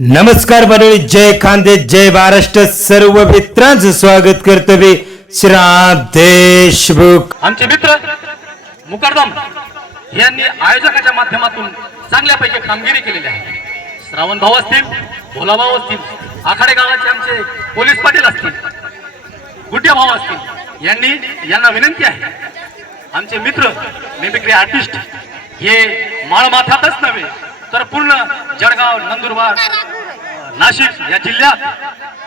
नमस्कार मंडळी, जय खानदेश, जय महाराष्ट्र. सर्व मित्रांचं स्वागत करतो मी श्राम देशमुख. आमचे मित्र मुकरदम यांनी आयोजकाच्या माध्यमातून चांगल्यापैकी कामगिरी केलेली आहे. श्रावण भाऊ असतील, भोला भाऊ असतील, आखाडे गावाचे आमचे पोलीस पाटील असतील, गुड्ड्या भाऊ असतील, यांना विनंती आहे, आमचे मित्र मिमिक्री आर्टिस्ट हे माळमाथ्यातच नव्हे तर पूर्ण जळगाव, नंदुरबार, नाशिक या जिल्ह्यात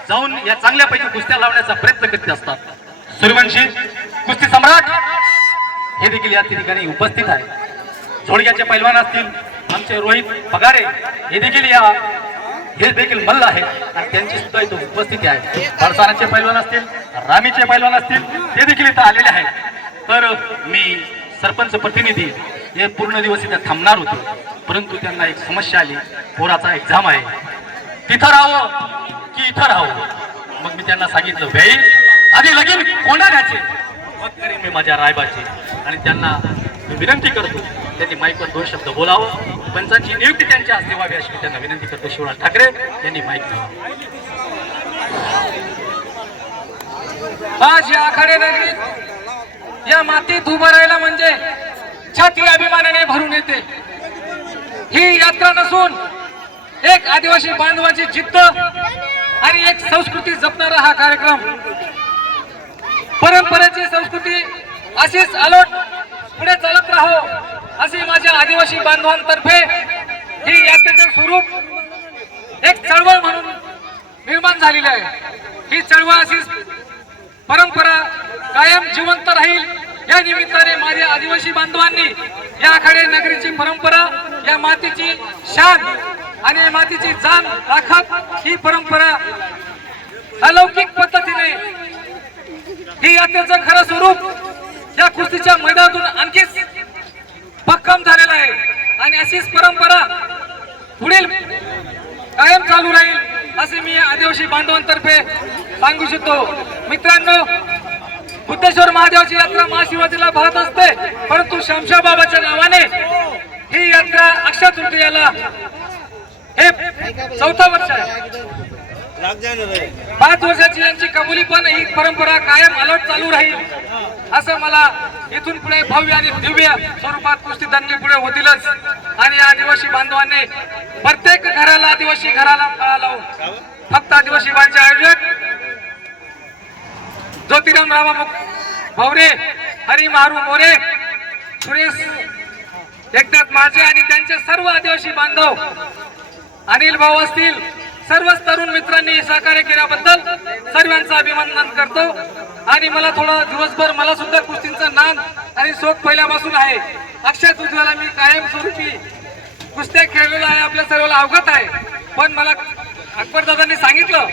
जाऊन या चांगल्यापैकी कुस्त्या लावण्याचा प्रयत्न करीत असतात. सूर्यवंशी कुस्ती सम्राट हे देखील या ठिकाणी उपस्थित आहे. झोडग्याचे पैलवान असतील, आमचे रोहित पगारे हे देखील मल्ल आहे आणि त्यांची सुद्धा इथं उपस्थिती आहे. बरसानाचे पैलवान असतील, रामीचे पैलवान असतील, ते देखील इथं आलेले आहेत. तर मी सरपंच प्रतिनिधी हे पूर्ण दिवस इथं थांबणार होते, परंतु त्यांना एक समस्या आली. पोराचा एक्झाम आहे, तिथं राहावं की इथं राहावं. मग मी त्यांना सांगितलं, भाई आधी लगीन कोणा घ्यायचे मग करीन मी माझ्या रायबाची. आणि त्यांना मी विनंती करतो, त्यांनी माईकवर 2 शब्द बोलावं. पंचांची नियुक्ती त्यांच्या हस्ते व्हावी अशी मी त्यांना विनंती करतो. शिवराज ठाकरे यांनी माईक घ्यावं. आज या आखाडे नगरीत या मातीत उभं राहिला म्हणजे छाती अभिमानाने भरून येते. ही यात्रा नसून एक आदिवासी बांधवाची जिद्द आणि एक संस्कृती जपणारा हा कार्यक्रम. परंपरेची संस्कृती अशीच अलोट पुढे चालत राहो अशी माझ्या आदिवासी बांधवांतर्फे ही यात्रेचे स्वरूप एक चळवळ म्हणून निर्माण झालेली आहे. ही चळवळ अशीच परंपरा कायम जिवंत राहील या निमित्ताने माझ्या आदिवासी बांधवांनी या आखाडे नगरीची परंपरा, या मातीची शान आणि मातीची जाण राखत ही परंपरा अलौकिक पद्धतीने ही यात्रेचं खरं स्वरूप या कुस्तीच्या मैदानातून आणखीच भक्कम झालेलं आहे. आणि अशीच परंपरा पुढील कायम चालू राहील असे मी आदिवासी बांधवांतर्फे सांगू इच्छितो. मित्रांनो, बुद्धेश्वर महादेवाची यात्रा महाशिवरात्रीला भरत असते, परंतु शामशा बाबाच्या नावाने ही यात्रा अक्षय तृतीयाला हे 4थं वर्ष आहे. 5 वर्षाची यांची कबुली, पण ही परंपरा कायम अलट चालू राहील असं मला इथून पुढे भव्य आणि दिव्य स्वरूपात कुस्ती दंगे पुढे होतीलच. आणि आदिवासी बांधवांनी प्रत्येक घराला, आदिवासी घराला फळा लावून फक्त आदिवासी बांधचे आयोजक ज्योतिराम रामा भावरे, हरी महारू मोरे, सुरेश एकनाथ माझे आणि त्यांचे सर्व आदिवासी बांधव, अनिल भाऊ असतील, सर्वच तरुण मित्रांनी सहकार्य केल्याबद्दल सर्वांचं अभिनंदन करतो. आणि मला थोडा दिवसभर मला सुद्धा कुस्तींचा नाद आणि शौक पहिल्यापासून आहे. अक्षय तृतीयाला मी कायमस्वरूपी कुस्त्या खेळलेलो आहे, आपल्या सर्वांना अवगत आहे. पण मला अकबरदादांनी सांगितलं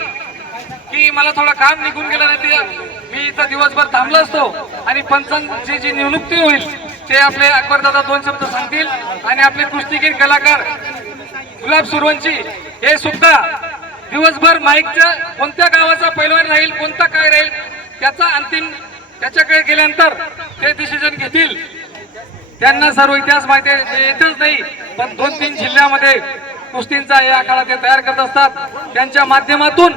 की मला थोडं काम निघून गेलं नाही, ते मी इथं दिवसभर थांबलो असतो आणि पंचांची जी नियुक्ती होईल ते आपले अकबरदादा 2 शब्द सांगतील. आणि आपले कुस्तीगीर कलाकार गुलाब सुरवंशी हे सुद्धा दिवसभर माईकच्या कोणत्या गावाचा पैलवान राहील, कोणता काय राहील त्याचा अंतिम त्याच्याकडे गेल्यानंतर ते डिसिजन घेतील. त्यांना सर्व इतिहास माहिती आहे, येतच नाही पण 2-3 जिल्ह्यामध्ये कुस्तींचा या काळात ते तयार करत असतात. त्यांच्या माध्यमातून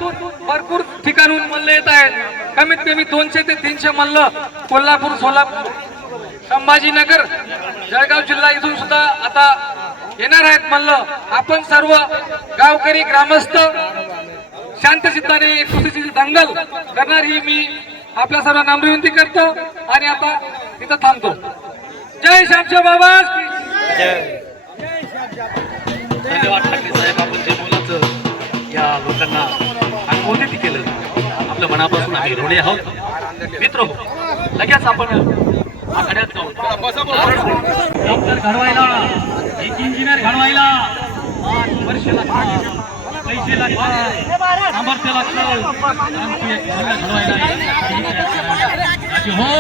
भरपूर ठिकाणून मल्ल येत आहेत. कमीत कमी 200 ते 300 मल्ल कोल्हापूर, सोलापूर, संभाजीनगर, जळगाव जिल्हा इथून सुद्धा आता येणार आहेत मल्ल. आपण सर्व गावकरी, ग्रामस्थ शांतचित्ताने कुस्तीची दंगल करणार ही मी आपल्या सर्वांना विनंती करतो. आणि आता इथं थांबतो. जय शामशा बाबा. धन्यवाद ठाकरे साहेब, आपण जे बोलायचं या लोकांना अनुभूती केलं. आपल्या मनापासून आम्ही ऋणी आहोत. मित्र, लगेच आपण आखाड्यात जाऊ. डॉक्टर घडवायला, एक इंजिनियर घडवायला 5 वर्ष लागतात, पैसे लागतात, सामर्थ्य लागतं, परंतु एक घडवायला हो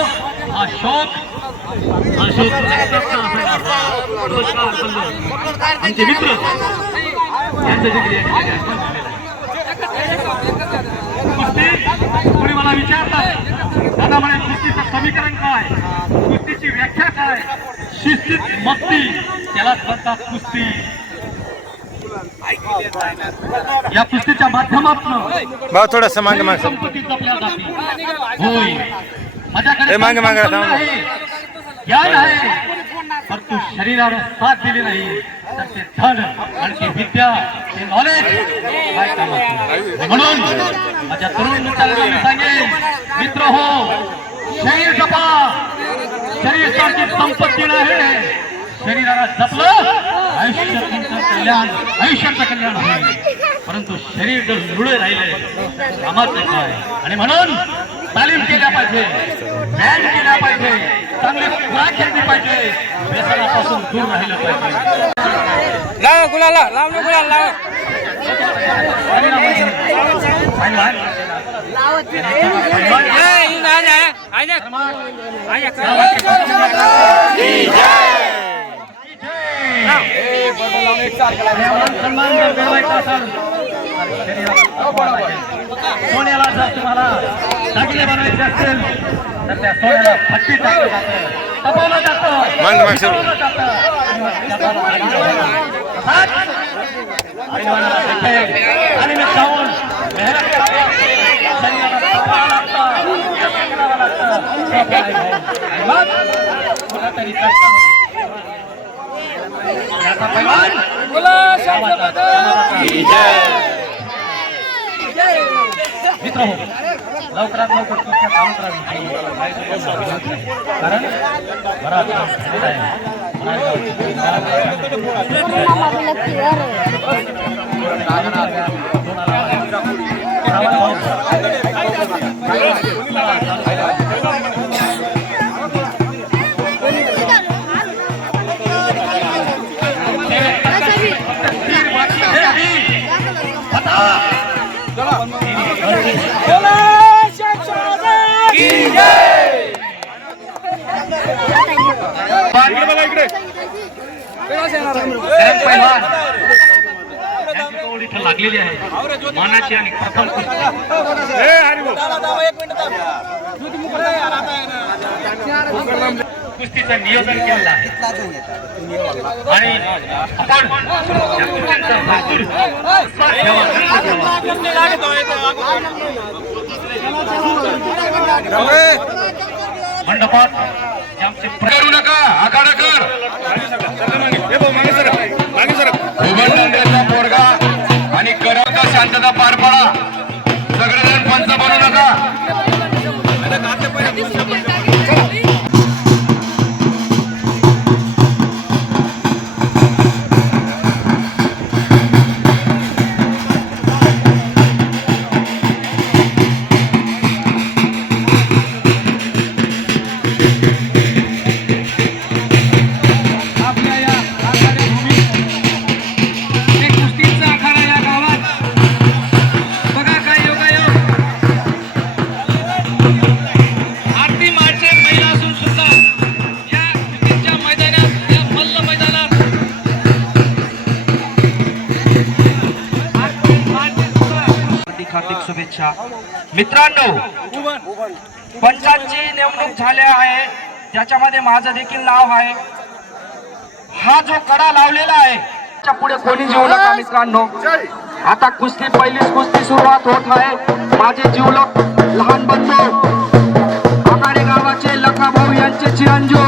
हा शोक आमचे मित्र यांचं कोणी मला विचारतात, दादा म्हणे कुस्तीचं समीकरण काय, कुस्तीची व्याख्या काय, शिस्तीत मस्ती त्यालाच म्हणतात कुस्ती. या कुस्तीच्या माध्यमातून भाऊ थोडस मागे मागे संपत्ती जपल्या जाते. होय माझ्याकडे ए, मागे मागे संपन्न राहा. आहे, ज्ञान आहे, परंतु शरीराला साथ दिली नाही तर ते धन आणि ती विद्या ते नॉलेज काय कामाचं नाही. म्हणून माझ्या तरुण मित्रांना मी सांगेन, मित्र हो, शरीर जपा. शरीर सारखी संपत्ती नाही. शरीराला जपलं आयुष्य तुमचं कल्याण, आयुष्याचं कल्याण होईल. परंतु शरीर जर दृढ राहिले कामाचं काय. आणि म्हणून तालीम केल्या पाहिजे, व्यायाम केला पाहिजे, चांगली खुराक घेतली पाहिजे, व्यसनापासून दूर राहिलं पाहिजे. लाव गुलाला लाव ना गुलाल लाव सन्मान जर मिळवायचा असेल सोन्याला जर तुम्हाला दागिने बनवायचे असतील तर त्या सोन्याला भट्टी टाकलं जातं, तपवलं जातं, मागे मागे सर. तपवलं जातं. आणि मी जाऊन मेहनत करतो. शरीराला तपावं लागतं, यश करावं लागतं. मग कुठंतरी याचा पैलवान मित्र हो, लवकरात लवकर कुस्त्या चालू करावी. कारण बराच त्रास झालेला इथं लागलेली आहे मानाची आणि प्रथम कुस्तीचं नियोजन केलेलं आहे. आणि आपण या कुस्त्यांचा भरपूर स्वाद घ्यावा, मंडपात जे आमचे करू नका, आखाडा कर. उबंडांड्याचा पोरगा आणि करावता शांतता पार पडा. सगळेजण पंच बनू नका. हार्दिक शुभेच्छा. मित्रांनो, पंचांची नेमणूक झाली आहे, त्याच्यामध्ये माझं देखील नाव आहे. हा जो कडा लावलेला आहे त्याच्या पुढे कोणी जीवलक का मित्रांनो. आता कुस्ती पहिलीच कुस्ती सुरुवात होत आहे. माझे जीवलक लहान बंधू आकाडे गावाचे लखा भाऊ यांचे चिरंजीव